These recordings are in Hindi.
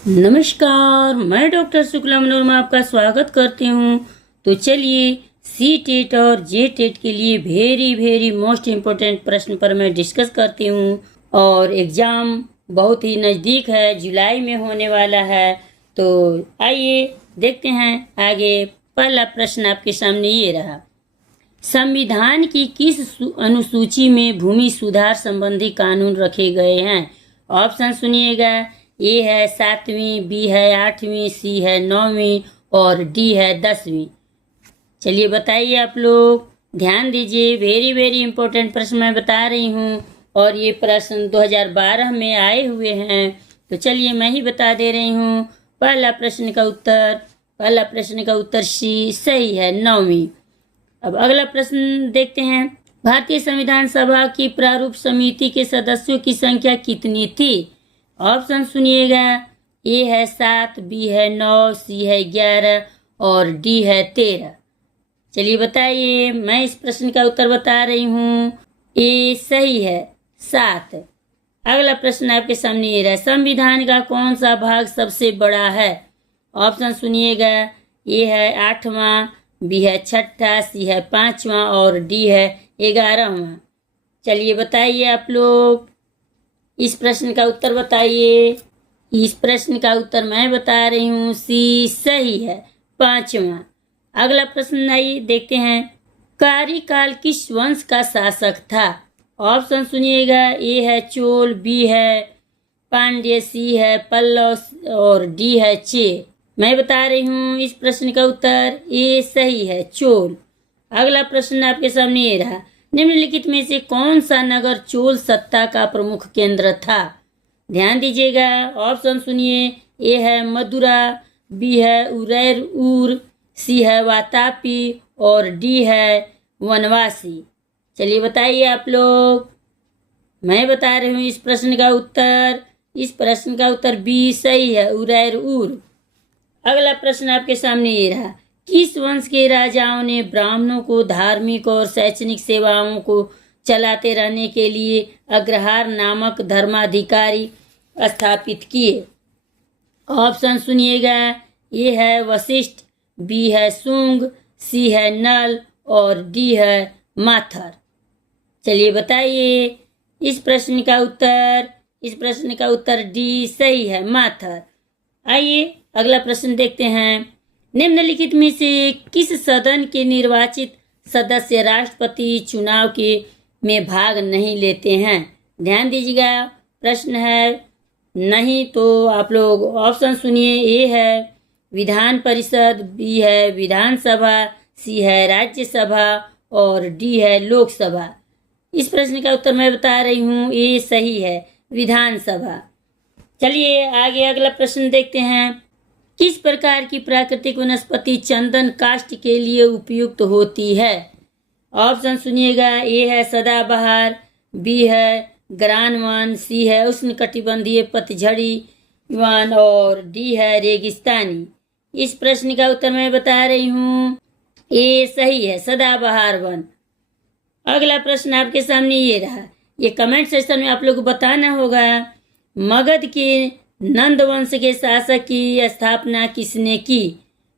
नमस्कार, मैं डॉक्टर शुक्ला मनोरमा आपका स्वागत करती हूँ। तो चलिए सी टेट और जे टेट के लिए वेरी मोस्ट इम्पोर्टेंट प्रश्न पर मैं डिस्कस करती हूँ। और एग्ज़ाम बहुत ही नज़दीक है, जुलाई में होने वाला है। तो आइए देखते हैं आगे। पहला प्रश्न आपके सामने ये रहा, संविधान की किस अनुसूची में भूमि सुधार संबंधी कानून रखे गए हैं? ऑप्शन सुनिएगा, ए है 7वीं, बी है 8वीं, सी है 9वीं और डी है 10वीं। चलिए बताइए आप लोग, ध्यान दीजिए, वेरी इंपॉर्टेंट प्रश्न मैं बता रही हूँ और ये प्रश्न 2012 में आए हुए हैं। तो चलिए मैं ही बता दे रही हूँ। पहला प्रश्न का उत्तर सी सही है, 9वीं। अब अगला प्रश्न देखते हैं, भारतीय संविधान सभा की प्रारूप समिति के सदस्यों की संख्या कितनी थी? ऑप्शन सुनिएगा, ए है 7, बी है 9, सी है 11 और डी है 13। चलिए बताइए, मैं इस प्रश्न का उत्तर बता रही हूँ। ए सही है, 7। अगला प्रश्न आपके सामने ये रहा, संविधान का कौन सा भाग सबसे बड़ा है? ऑप्शन सुनिएगा, ए है 8वां, बी है 6ठा, सी है 5वां और डी है 11वां। चलिए बताइए आप लोग, इस प्रश्न का उत्तर बताइए। इस प्रश्न का उत्तर मैं बता रही हूँ, सी सही है, 5वां। अगला प्रश्न आइए देखते हैं, कार्यकाल किस वंश का शासक था? ऑप्शन सुनिएगा, ए है चोल, बी है पांड्य, सी है पल्लव और डी है चेर। मैं बता रही हूँ इस प्रश्न का उत्तर ए सही है, चोल। अगला प्रश्न आपके सामने ये रहा, निम्नलिखित में से कौन सा नगर चोल सत्ता का प्रमुख केंद्र था? ध्यान दीजिएगा, ऑप्शन सुनिए, ए है मदुरा, बी है उरैर, सी है वातापी और डी है वनवासी। चलिए बताइए आप लोग, मैं बता रही हूँ इस प्रश्न का उत्तर। इस प्रश्न का उत्तर बी सही है, उरैर। अगला प्रश्न आपके सामने ये रहा, किस वंश के राजाओं ने ब्राह्मणों को धार्मिक और शैक्षणिक सेवाओं को चलाते रहने के लिए अग्रहार नामक धर्माधिकारी स्थापित किए? ऑप्शन सुनिएगा, ए है वशिष्ठ, बी है शुंग, सी है नल और डी है माथर। चलिए बताइए इस प्रश्न का उत्तर डी सही है, माथर। आइए अगला प्रश्न देखते हैं, निम्नलिखित में से किस सदन के निर्वाचित सदस्य राष्ट्रपति चुनाव के में भाग नहीं लेते हैं? ध्यान दीजिएगा, प्रश्न है नहीं, तो आप लोग ऑप्शन सुनिए, ए है विधान परिषद, बी है विधानसभा, सी है राज्यसभा और डी है लोकसभा। इस प्रश्न का उत्तर मैं बता रही हूँ, ए सही है, विधानसभा। चलिए आगे अगला प्रश्न देखते हैं, किस प्रकार की प्राकृतिक वनस्पति चंदन काष्ठ के लिए उपयुक्त होती है? ऑप्शन सुनिएगा, ए है सदाबहार, बी है ग्रानवन, सी है उष्णकटिबंधीय पतझड़ी वन और डी है रेगिस्तानी। इस प्रश्न का उत्तर मैं बता रही हूँ, ए सही है, सदाबहार वन। अगला प्रश्न आपके सामने ये रहा, ये कमेंट सेक्शन में आप लोग को बताना होगा, मगध के नंद वंश के शासक की स्थापना किसने की?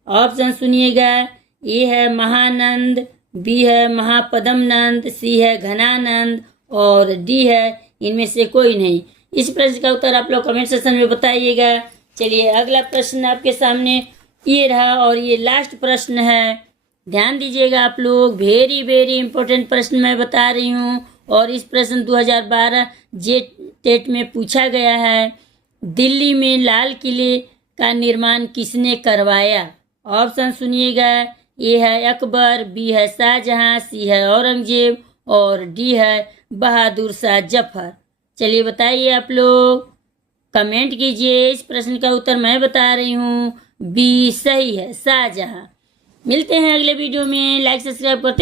ऑप्शन सुनिएगा, ए है महानंद, बी है महापद्मनंद, सी है घनानंद और डी है इनमें से कोई नहीं। इस प्रश्न का उत्तर आप लोग कमेंट सेक्शन में बताइएगा। चलिए अगला प्रश्न आपके सामने ये रहा और ये लास्ट प्रश्न है, ध्यान दीजिएगा आप लोग, वेरी इंपॉर्टेंट प्रश्न मैं बता रही हूँ और इस प्रश्न 2012 जे टेट में पूछा गया है। दिल्ली में लाल किले का निर्माण किसने करवाया? ऑप्शन सुनिएगा, ए है अकबर, बी है शाहजहां, सी है औरंगजेब और डी है बहादुर शाह जफर। चलिए बताइए आप लोग, कमेंट कीजिए। इस प्रश्न का उत्तर मैं बता रही हूँ, बी सही है, शाहजहां। मिलते हैं अगले वीडियो में, लाइक सब्सक्राइब करते